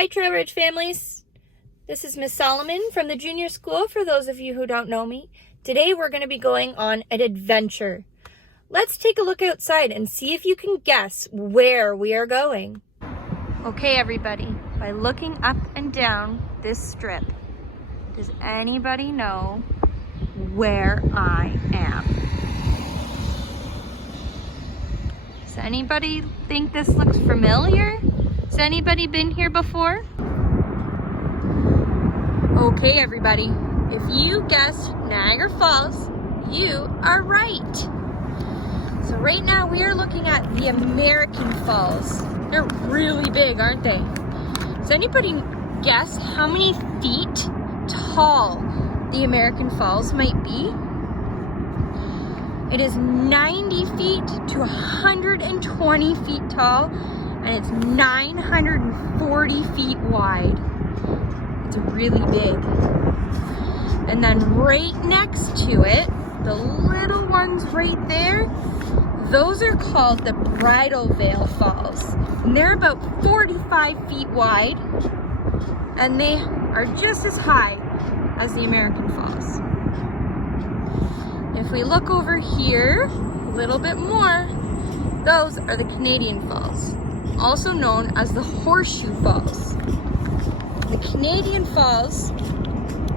Hi Trail Ridge families, this is Miss Soloman from the junior school for those of you who don't know me. Today we're going to be going on an adventure. Let's take a look outside and see if you can guess where we are going. Okay everybody, by looking up and down this strip, does anybody know where I am? Does anybody think this looks familiar? Has anybody been here before? Okay everybody, if you guessed Niagara Falls, you are right. So right now we are looking at the American Falls. They're really big, aren't they? Does anybody guess how many feet tall the American Falls might be? It is 90 feet to 120 feet tall, and it's 940 feet wide. It's really big. And then right next to it, the little ones right there, those are called the Bridal Veil Falls. And they're about 45 feet wide, and they are just as high as the American Falls. If we look over here a little bit more, those are the Canadian Falls, also known as the Horseshoe Falls. The Canadian Falls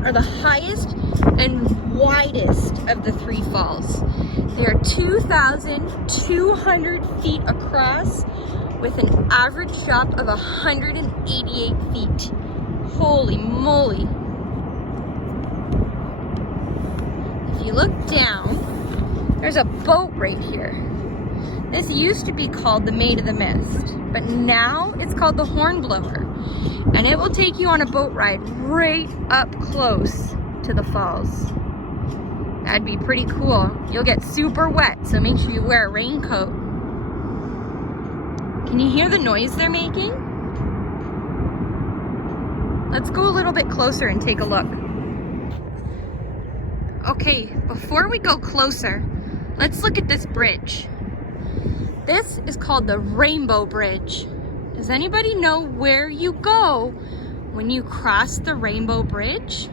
are the highest and widest of the three falls. They are 2,200 feet across with an average drop of 188 feet. Holy moly. If you look down, there's a boat right here. This used to be called the Maid of the Mist, but now it's called the Hornblower. And it will take you on a boat ride right up close to the falls. That'd be pretty cool. You'll get super wet, so make sure you wear a raincoat. Can you hear the noise they're making? Let's go a little bit closer and take a look. Okay, before we go closer, let's look at this bridge. This is called the Rainbow Bridge. Does anybody know where you go when you cross the Rainbow Bridge?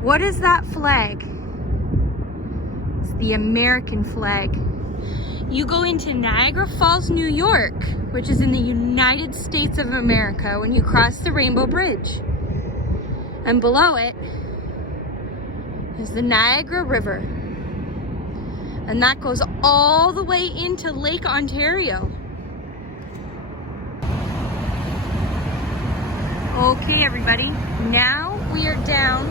What is that flag? It's the American flag. You go into Niagara Falls, New York, which is in the United States of America, when you cross the Rainbow Bridge. And below it is the Niagara River. And that goes all the way into Lake Ontario. Okay everybody, now we are down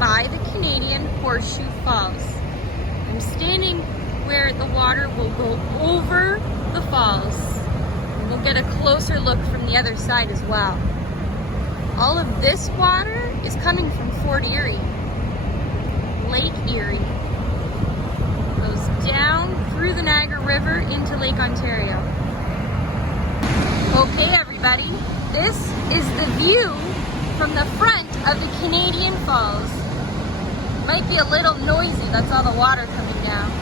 by the Canadian Horseshoe Falls. I'm standing where the water will go over the falls. And we'll get a closer look from the other side as well. All of this water is coming from Fort Erie, Lake Erie. Goes down through the Niagara River into Lake Ontario. Okay everybody, this is the view from the front of the Canadian Falls. Might be a little noisy, that's all the water coming down.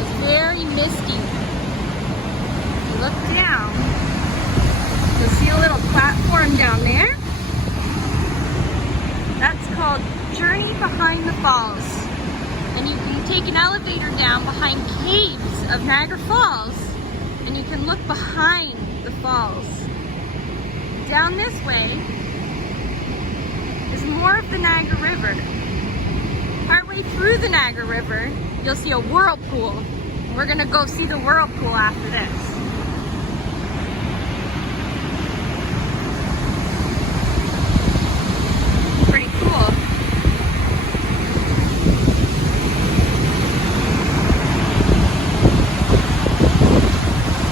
It's very misty. If you look down, you'll see a little platform down there. That's called Journey Behind the Falls. And you can take an elevator down behind caves of Niagara Falls, and you can look behind the falls. Down this way is more of the Niagara River. Partway through the Niagara River, you'll see a whirlpool. We're gonna go see the whirlpool after this. Pretty cool.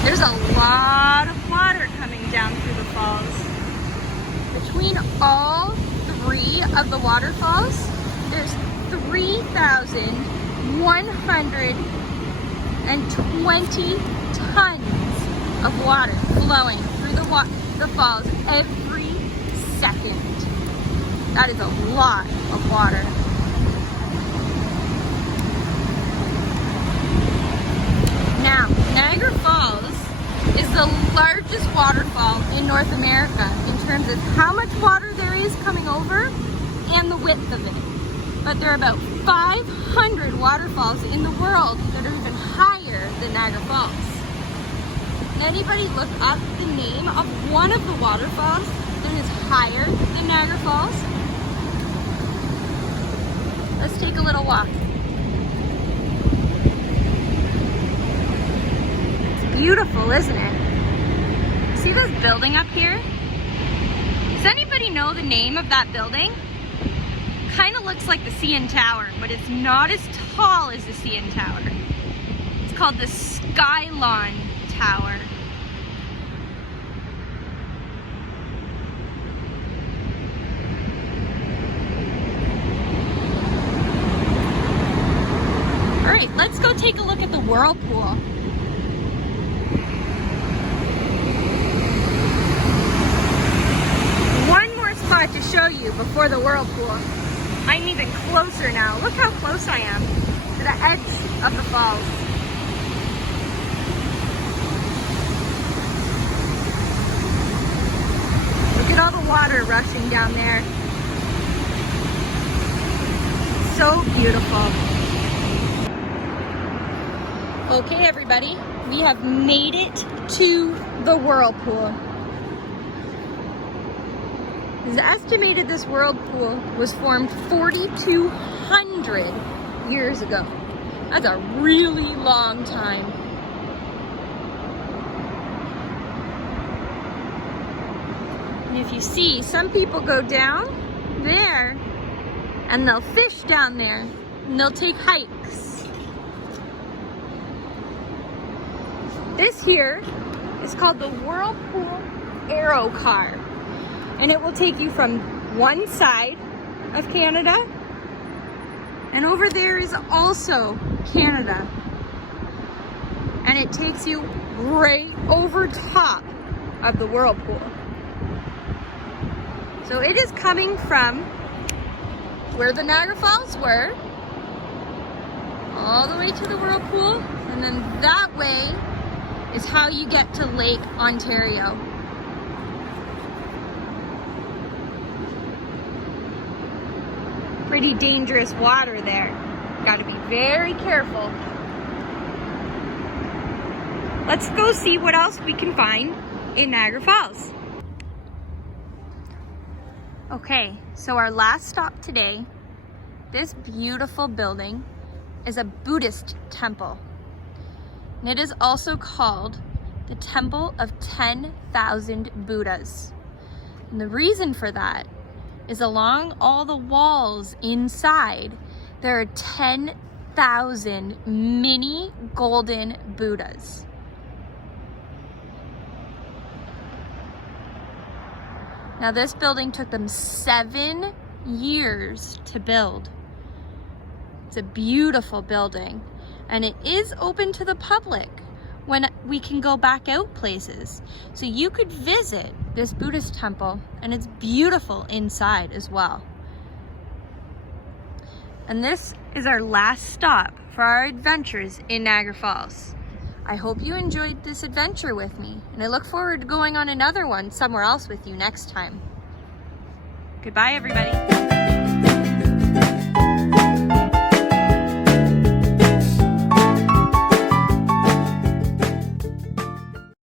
There's a lot of water coming down through the falls. Between all three of the waterfalls, there's 3,120 tons of water flowing through the falls every second. That is a lot of water. Now, Niagara Falls is the largest waterfall in North America in terms of how much water there is coming over and the width of it. But there are about 500 waterfalls in the world that are even higher than Niagara Falls. Can anybody look up the name of one of the waterfalls that is higher than Niagara Falls? Let's take a little walk. It's beautiful, isn't it? See this building up here? Does anybody know the name of that building? Kind of looks like the CN Tower, but it's not as tall as the CN Tower. It's called the Skylon Tower. All right, let's go take a look at the whirlpool. One more spot to show you before the whirlpool. I'm even closer now. Look how close I am to the edge of the falls. Look at all the water rushing down there. So beautiful. Okay, everybody, we have made it to the whirlpool. It's estimated this whirlpool was formed 4,200 years ago. That's a really long time. And if you see, some people go down there and they'll fish down there and they'll take hikes. This here is called the Whirlpool Aero Car. And it will take you from one side of Canada, and over there is also Canada. And it takes you right over top of the whirlpool. So it is coming from where the Niagara Falls were, all the way to the whirlpool, and then that way is how you get to Lake Ontario. Pretty dangerous water there. Got to be very careful. Let's go see what else we can find in Niagara Falls. Okay, so our last stop today, this beautiful building is a Buddhist temple. And it is also called the Temple of 10,000 Buddhas. And the reason for that is along all the walls inside, there are 10,000 mini golden Buddhas. Now this building took them 7 years to build. It's a beautiful building, and it is open to the public when we can go back out places. So you could visit this Buddhist temple, and it's beautiful inside as well. And this is our last stop for our adventures in Niagara Falls. I hope you enjoyed this adventure with me, and I look forward to going on another one somewhere else with you next time. Goodbye, everybody.